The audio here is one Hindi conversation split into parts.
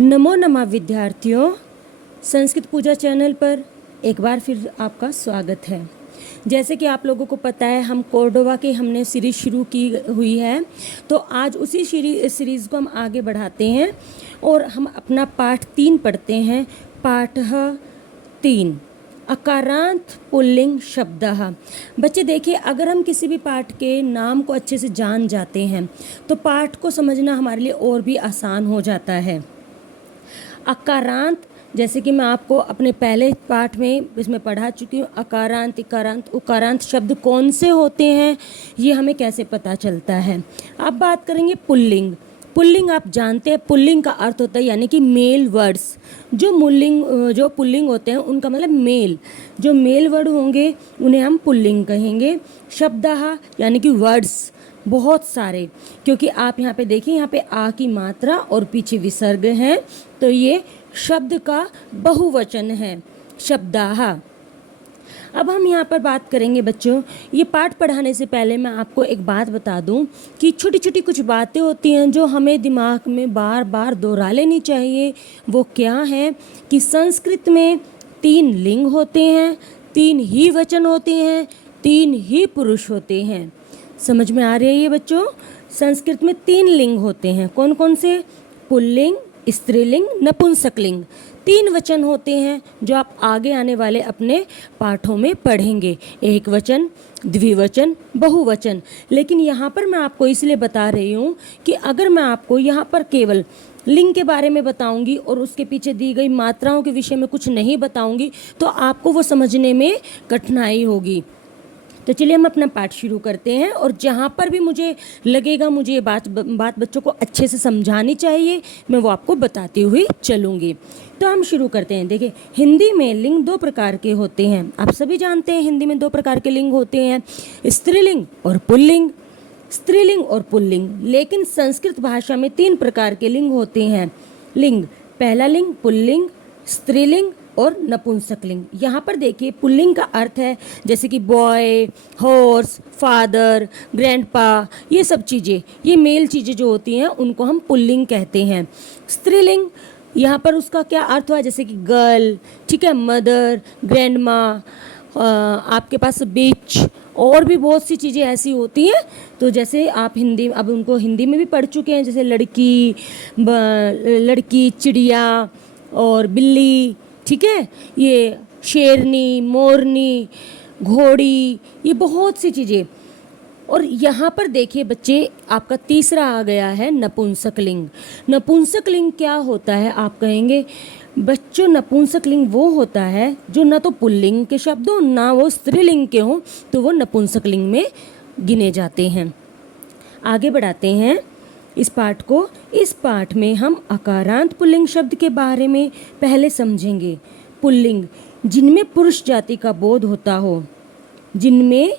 नमो नमः विद्यार्थियों, संस्कृत पूजा चैनल पर एक बार फिर आपका स्वागत है। जैसे कि आप लोगों को पता है, हम कोर्डोवा की हमने सीरीज़ शुरू की हुई है, तो आज उसी सीरीज़ को हम आगे बढ़ाते हैं और हम अपना पाठ 3 पढ़ते हैं। पाठ 3 अकारांत पुल्लिंग शब्दः। बच्चे देखिए, अगर हम किसी भी पाठ के नाम को अच्छे से जान जाते हैं तो पाठ को समझना हमारे लिए और भी आसान हो जाता है। अकारांत, जैसे कि मैं आपको अपने पहले पाठ में इसमें पढ़ा चुकी हूँ, अकारांत, इकारांत, उकारांत शब्द कौन से होते हैं, ये हमें कैसे पता चलता है। अब बात करेंगे पुल्लिंग। पुल्लिंग आप जानते हैं, पुल्लिंग का अर्थ होता है यानी कि मेल वर्ड्स। जो पुल्लिंग होते हैं उनका मतलब मेल, जो मेल वर्ड होंगे उन्हें हम पुल्लिंग कहेंगे। शब्दः यानी कि वर्ड्स, बहुत सारे, क्योंकि आप यहाँ पे देखिए, यहाँ पे आ की मात्रा और पीछे विसर्ग है, तो ये शब्द का बहुवचन है, शब्दाः। अब हम यहाँ पर बात करेंगे बच्चों, ये पाठ पढ़ाने से पहले मैं आपको एक बात बता दूं कि छोटी छोटी कुछ बातें होती हैं जो हमें दिमाग में बार बार दोहरा लेनी चाहिए। वो क्या है कि संस्कृत में 3 लिंग होते हैं, 3 ही वचन होते हैं, 3 ही पुरुष होते हैं। समझ में आ रही है ये बच्चों? संस्कृत में 3 लिंग होते हैं। कौन कौन से? पुल्लिंग, स्त्रीलिंग, नपुंसकलिंग। 3 वचन होते हैं जो आप आगे आने वाले अपने पाठों में पढ़ेंगे। एक वचन, द्विवचन, बहुवचन। लेकिन यहाँ पर मैं आपको इसलिए बता रही हूँ कि अगर मैं आपको यहाँ पर केवल लिंग के बारे में बताऊंगी और उसके पीछे दी गई मात्राओं के विषय में कुछ नहीं बताऊंगी तो आपको वो समझने में कठिनाई होगी। तो चलिए हम अपना पाठ शुरू करते हैं, और जहाँ पर भी मुझे लगेगा मुझे ये बात बच्चों को अच्छे से समझानी चाहिए, मैं वो आपको बताती हुई चलूँगी। तो हम शुरू करते हैं। देखिए, हिंदी में लिंग 2 प्रकार के होते हैं। आप सभी जानते हैं हिंदी में 2 प्रकार के लिंग होते हैं, स्त्रीलिंग और पुल्लिंग। स्त्रीलिंग और पुल्लिंग। लेकिन संस्कृत भाषा में 3 प्रकार के लिंग होते हैं। लिंग, पहला लिंग पुल्लिंग, स्त्रीलिंग और नपुंसकलिंग। यहाँ पर देखिए, पुल्लिंग का अर्थ है जैसे कि बॉय, हॉर्स, फादर, ग्रैंडपा, ये सब चीज़ें, ये मेल चीज़ें जो होती हैं उनको हम पुल्लिंग कहते हैं। स्त्रीलिंग, यहाँ पर उसका क्या अर्थ हुआ, जैसे कि गर्ल, ठीक है, मदर, ग्रैंडमा, आपके पास बिच, और भी बहुत सी चीज़ें ऐसी होती हैं। तो जैसे आप हिंदी, अब उनको हिंदी में भी पढ़ चुके हैं, जैसे लड़की, चिड़िया और बिल्ली, ठीक है, ये शेरनी, मोरनी, घोड़ी, ये बहुत सी चीज़ें। और यहाँ पर देखिए बच्चे, आपका तीसरा आ गया है नपुंसकलिंग। नपुंसकलिंग क्या होता है आप कहेंगे? बच्चों, नपुंसकलिंग वो होता है जो ना तो पुल्लिंग के शब्द हो ना वो स्त्रीलिंग के हों, तो वो नपुंसकलिंग में गिने जाते हैं। आगे बढ़ाते हैं इस पाठ को। इस पाठ में हम अकारांत पुल्लिंग शब्द के बारे में पहले समझेंगे। पुल्लिंग, जिनमें पुरुष जाति का बोध होता हो, जिनमें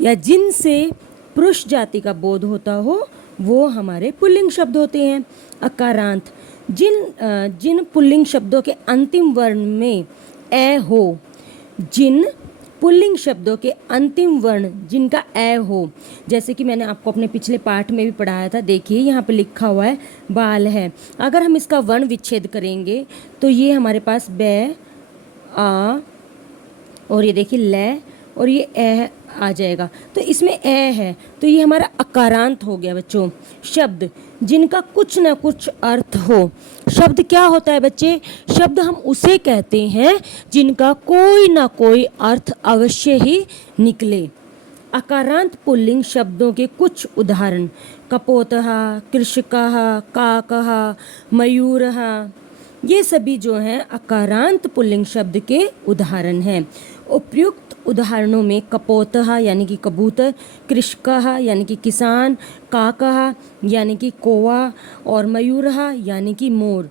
या जिनसे पुरुष जाति का बोध होता हो, वो हमारे पुल्लिंग शब्द होते हैं। अकारांत, जिन पुल्लिंग शब्दों के अंतिम वर्ण में ए हो, जिन पुल्लिंग शब्दों के अंतिम वर्ण जिनका ए हो, जैसे कि मैंने आपको अपने पिछले पाठ में भी पढ़ाया था। देखिए, यहाँ पे लिखा हुआ है बाल है। अगर हम इसका वर्ण विच्छेद करेंगे तो ये हमारे पास बै, आ, और ये देखिए ले, और ये ए आ जाएगा। तो इसमें ए है, तो ये हमारा अकारांत हो गया बच्चों। शब्द, जिनका कुछ ना कुछ अर्थ हो। शब्द क्या होता है बच्चे? शब्द हम उसे कहते हैं जिनका कोई ना कोई अर्थ अवश्य ही निकले। अकारांत पुल्लिंग शब्दों के कुछ उदाहरण: कपोतः, कृषकः, काकः, मयूरः, ये सभी जो हैं अकारांत पुल्लिंग शब्द के उदाहरण हैं। उपयुक्त उदाहरणों में कपोतः यानी कि कबूतर, कृषकः यानी कि किसान, काकः यानी कि कौवा, और मयूरः यानी कि मोर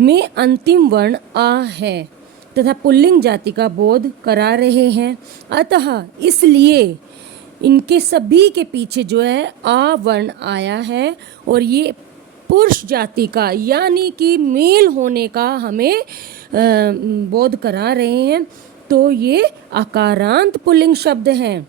में अंतिम वर्ण आ है तथा पुल्लिंग जाति का बोध करा रहे हैं। अतः इसलिए इनके सभी के पीछे जो है आ वर्ण आया है, और ये पुरुष जाति का यानी कि मेल होने का हमें बोध करा रहे हैं। तो ये अकारांत पुल्लिंग शब्द हैं।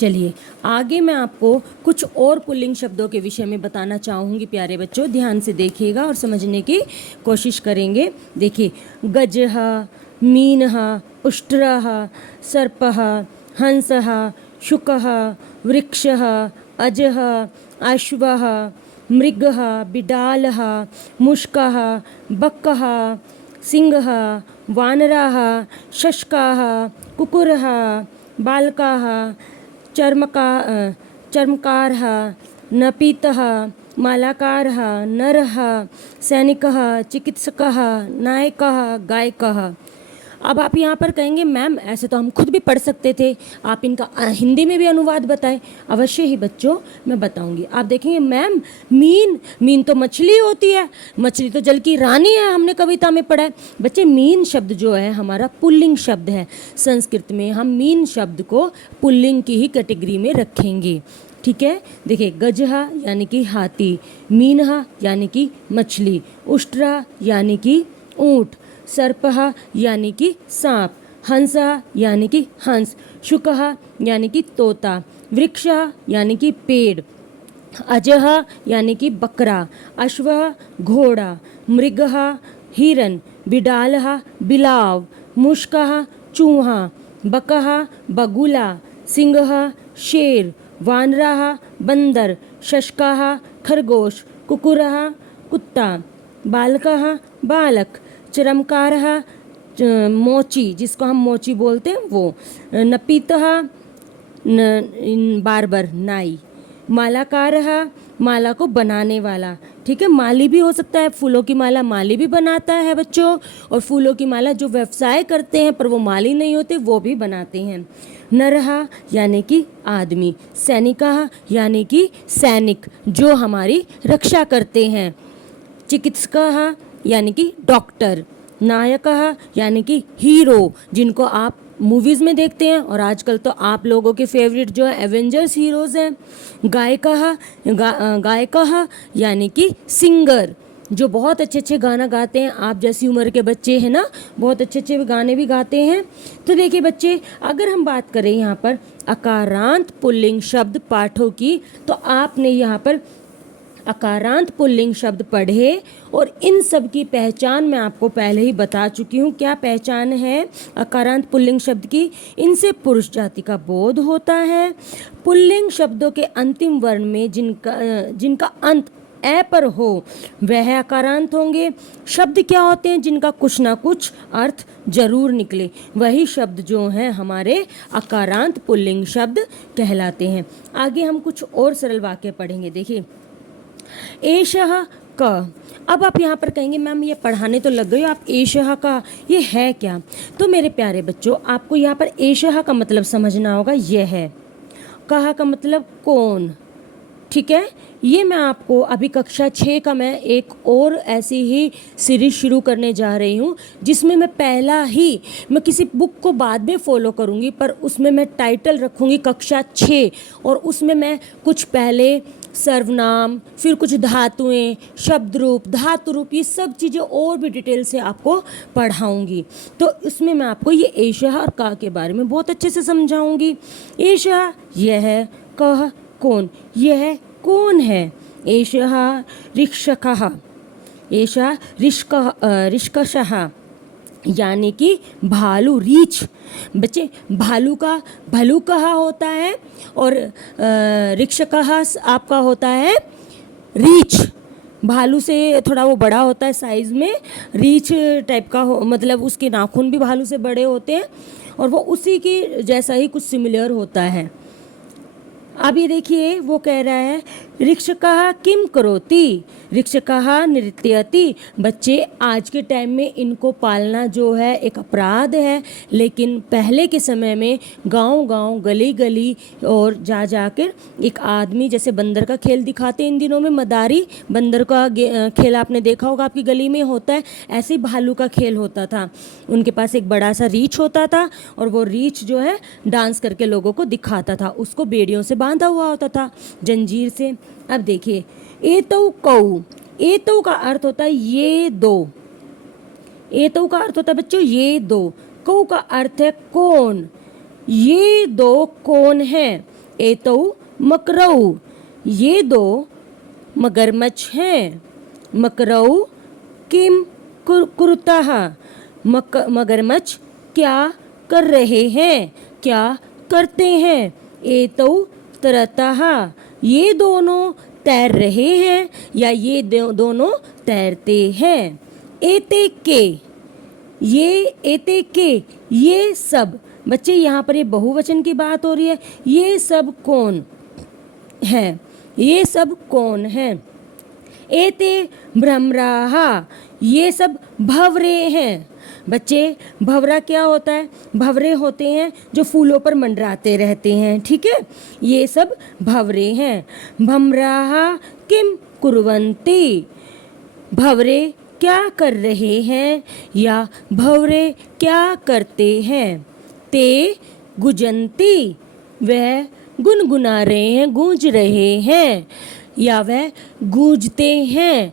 चलिए आगे मैं आपको कुछ और पुल्लिंग शब्दों के विषय में बताना चाहूँगी। प्यारे बच्चों ध्यान से देखिएगा और समझने की कोशिश करेंगे। देखिए, गजः, मीनः, उष्ट्रः, सर्पः, हंसः, शुकः, वृक्षः, अजः, अश्वः, मृगः, बिडालः, मुष्कः, बकः, सिंहः, वानराः, शशकाः, कुकुरः, बालकाः, चर्मकारः, नपीतः, मालाकारः, नरः, सैनिकः, चिकित्सकः, नायकः, गायकः। अब आप यहाँ पर कहेंगे मैम ऐसे तो हम खुद भी पढ़ सकते थे, आप इनका हिंदी में भी अनुवाद बताएं। अवश्य ही बच्चों मैं बताऊंगी। आप देखेंगे मैम मीन तो मछली होती है, मछली तो जल की रानी है, हमने कविता में पढ़ा है। बच्चे मीन शब्द जो है हमारा पुल्लिंग शब्द है। संस्कृत में हम मीन शब्द को पुल्लिंग की ही कैटेगरी में रखेंगे। ठीक है, देखिए, गजः यानी कि हाथी, मीनः यानी कि मछली, उष्ट्रा यानी कि ऊँट, सर्पः यानी कि सांप, हंसः यानी कि हंस, शुकः यानी कि तोता, वृक्षः यानी कि पेड़, अजः यानी कि बकरा, अश्वः घोड़ा, मृगः हिरन, बिडालः बिलाव, मुष्कः चूहा, बकः बगुला, सिंहः शेर, वानरः बंदर, शशकाः खरगोश, कुकुरः कुत्ता, बालकः बालक, चरमकारः मोची, जिसको हम मोची बोलते हैं वो, नपीतः बार्बर नाई, मालाकारः माला को बनाने वाला। ठीक है, माली भी हो सकता है, फूलों की माला माली भी बनाता है बच्चों, और फूलों की माला जो व्यवसाय करते हैं पर वो माली नहीं होते वो भी बनाते हैं। नरः यानी कि आदमी, सैनिकः यानी कि सैनिक जो हमारी रक्षा करते हैं, चिकित्सकः यानी कि डॉक्टर, नायकः यानी कि हीरो जिनको आप मूवीज़ में देखते हैं, और आजकल तो आप लोगों के फेवरेट जो है एवेंजर्स हीरोज़ हैं। गायकः यानी कि सिंगर जो बहुत अच्छे अच्छे गाना गाते हैं। आप जैसी उम्र के बच्चे हैं ना, बहुत अच्छे अच्छे गाने भी गाते हैं। तो देखिए बच्चे, अगर हम बात करें यहाँ पर अकारांत पुल्लिंग शब्द पाठों की, तो आपने यहाँ पर अकारांत पुल्लिंग शब्द पढ़े, और इन सब की पहचान मैं आपको पहले ही बता चुकी हूँ। क्या पहचान है अकारांत पुल्लिंग शब्द की? इनसे पुरुष जाति का बोध होता है। पुल्लिंग शब्दों के अंतिम वर्ण में जिनका अंत ए पर हो वह अकारांत होंगे। शब्द क्या होते हैं? जिनका कुछ ना कुछ अर्थ जरूर निकले, वही शब्द जो हैं हमारे अकारांत पुल्लिंग शब्द कहलाते हैं। आगे हम कुछ और सरल वाक्य पढ़ेंगे। देखिए, एषः क। अब आप यहाँ पर कहेंगे मैम ये पढ़ाने तो लग गई, आप एषः का ये है क्या? तो मेरे प्यारे बच्चों, आपको यहाँ पर एषः का मतलब समझना होगा, यह है। कह का मतलब कौन। ठीक है, ये मैं आपको अभी कक्षा 6 का मैं एक और ऐसी ही सीरीज शुरू करने जा रही हूँ, जिसमें मैं किसी बुक को बाद में फॉलो करूँगी, पर उसमें मैं टाइटल रखूँगी कक्षा 6, और उसमें मैं कुछ पहले सर्वनाम, फिर कुछ धातुएं, शब्द रूप, धातु रूप, ये सब चीज़ें और भी डिटेल से आपको पढ़ाऊंगी। तो इसमें मैं आपको ये एषः और का के बारे में बहुत अच्छे से समझाऊंगी। एषः यह है, कह कौन, यह कौन है। एषः ऋक्षकः, एषः ऋक्षकशः यानी कि भालू, रीछ। बच्चे, भालू का भलू कहा होता है, और ऋक्षकः आपका होता है रीछ। भालू से थोड़ा वो बड़ा होता है साइज में, रीछ टाइप का मतलब उसके नाखून भी भालू से बड़े होते हैं, और वो उसी की जैसा ही कुछ सिमिलर होता है। अब ये देखिए, वो कह रहा है ऋक्षकः किम करोति, ऋक्षकः नृत्यति। बच्चे, आज के टाइम में इनको पालना जो है एक अपराध है, लेकिन पहले के समय में गांव गांव, गली गली और जा जाकर एक आदमी, जैसे बंदर का खेल दिखाते इन दिनों में, मदारी बंदर का खेल आपने देखा होगा, आपकी गली में होता है, ऐसे ही भालू का खेल होता था। उनके पास एक बड़ा सा रीछ होता था, और वो रीछ जो है डांस करके लोगों को दिखाता था, उसको बेड़ियों से बांधा हुआ होता था, जंजीर से। अब देखिए, एतौ कौ, एतौ का अर्थ होता है ये दो, एतौ का अर्थ होता है बच्चों ये दो, कौ का अर्थ है कौन, ये दो कौन है। एतौ मकरऊ, ये दो मगरमच्छ हैं। मकरऊ किम कुरुतः, मगरमच्छ क्या कर रहे हैं, क्या करते हैं। एतौ तरतः, ये दोनों तैर रहे हैं या ये दोनों तैरते हैं। एते के, ये सब, बच्चे यहाँ पर ये बहुवचन की बात हो रही है। ये सब कौन है, ये सब कौन है। एते भ्रमराः, ये सब भंवरे हैं। बच्चे भंवरा क्या होता है, भंवरे होते हैं जो फूलों पर मंडराते रहते हैं, ठीक है, ये सब भंवरे हैं। भ्रमराः किम कुर्वन्ति, भंवरे क्या कर रहे हैं या भंवरे क्या करते हैं। ते गुजन्ति, वह गुनगुना रहे हैं, गूंज रहे हैं या वह गूंजते हैं।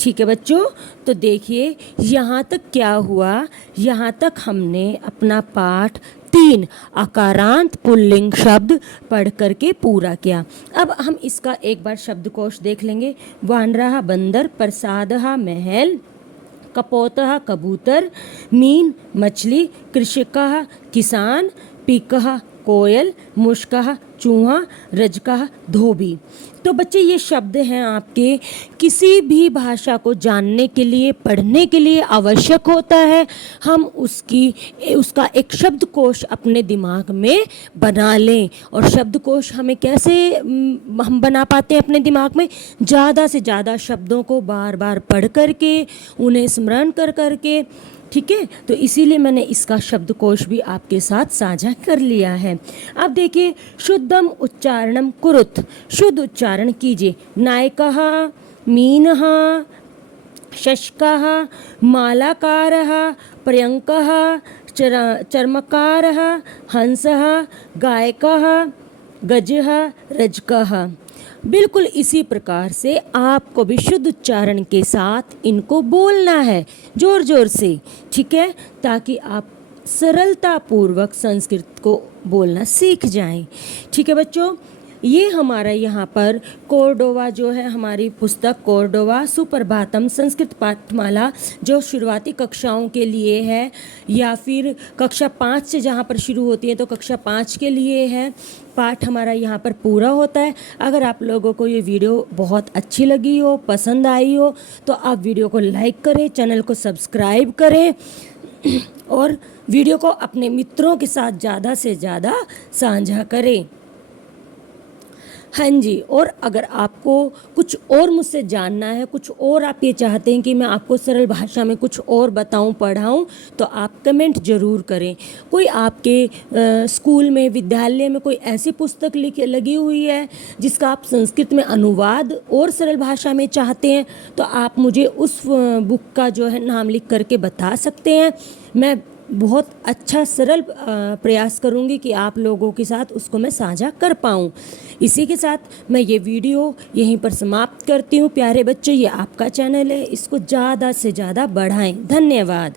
ठीक है बच्चों, तो देखिए यहाँ तक क्या हुआ, यहाँ तक हमने अपना पाठ 3 आकारांत पुल्लिंग शब्द पढ़ करके पूरा किया। अब हम इसका एक बार शब्दकोश देख लेंगे। वानरः बंदर, प्रसादः महल, कपोतः कबूतर, मीन मछली, कृषकः किसान, पीकः कोयल, मुश्कः चूहा, रजकः धोबी। तो बच्चे ये शब्द हैं आपके किसी भी भाषा को जानने के लिए, पढ़ने के लिए आवश्यक होता है। हम उसका एक शब्दकोश अपने दिमाग में बना लें। और शब्दकोश हमें कैसे हम बना पाते हैं अपने दिमाग में, ज़्यादा से ज़्यादा शब्दों को बार बार पढ़ करके, उन्हें स्मरण कर करके, ठीक है। तो इसीलिए मैंने इसका शब्दकोश भी आपके साथ साझा कर लिया है। अब देखिए, शुद्धम उच्चारणम कुरुत, शुद्ध उच्चारण कीजिए। नायकः, मीनः, शशकः, मालाकारः, पर्यङ्कः, चर्मकारः, हंसः, गायकः, गजः, रजकः। बिल्कुल इसी प्रकार से आपको भी शुद्ध उच्चारण के साथ इनको बोलना है, जोर जोर से, ठीक है, ताकि आप सरलता पूर्वक संस्कृत को बोलना सीख जाएं। ठीक है बच्चों, ये हमारा यहाँ पर कोर्डोवा जो है, हमारी पुस्तक कोर्डोवा सुप्रभातम संस्कृत पाठमाला, जो शुरुआती कक्षाओं के लिए है या फिर कक्षा 5 से जहाँ पर शुरू होती है तो कक्षा 5 के लिए है, पाठ हमारा यहाँ पर पूरा होता है। अगर आप लोगों को ये वीडियो बहुत अच्छी लगी हो, पसंद आई हो, तो आप वीडियो को लाइक करें, चैनल को सब्सक्राइब करें और वीडियो को अपने मित्रों के साथ ज़्यादा से ज़्यादा साझा करें। हाँ जी, और अगर आपको कुछ और मुझसे जानना है, कुछ और आप ये चाहते हैं कि मैं आपको सरल भाषा में कुछ और बताऊं, पढ़ाऊं, तो आप कमेंट ज़रूर करें। कोई आपके स्कूल में, विद्यालय में कोई ऐसी पुस्तक लगी हुई है जिसका आप संस्कृत में अनुवाद और सरल भाषा में चाहते हैं, तो आप मुझे उस बुक का जो है नाम लिख करके बता सकते हैं। मैं बहुत अच्छा सरल प्रयास करूंगी कि आप लोगों के साथ उसको मैं साझा कर पाऊँ। इसी के साथ मैं ये वीडियो यहीं पर समाप्त करती हूँ। प्यारे बच्चों, ये आपका चैनल है, इसको ज़्यादा से ज़्यादा बढ़ाएं। धन्यवाद।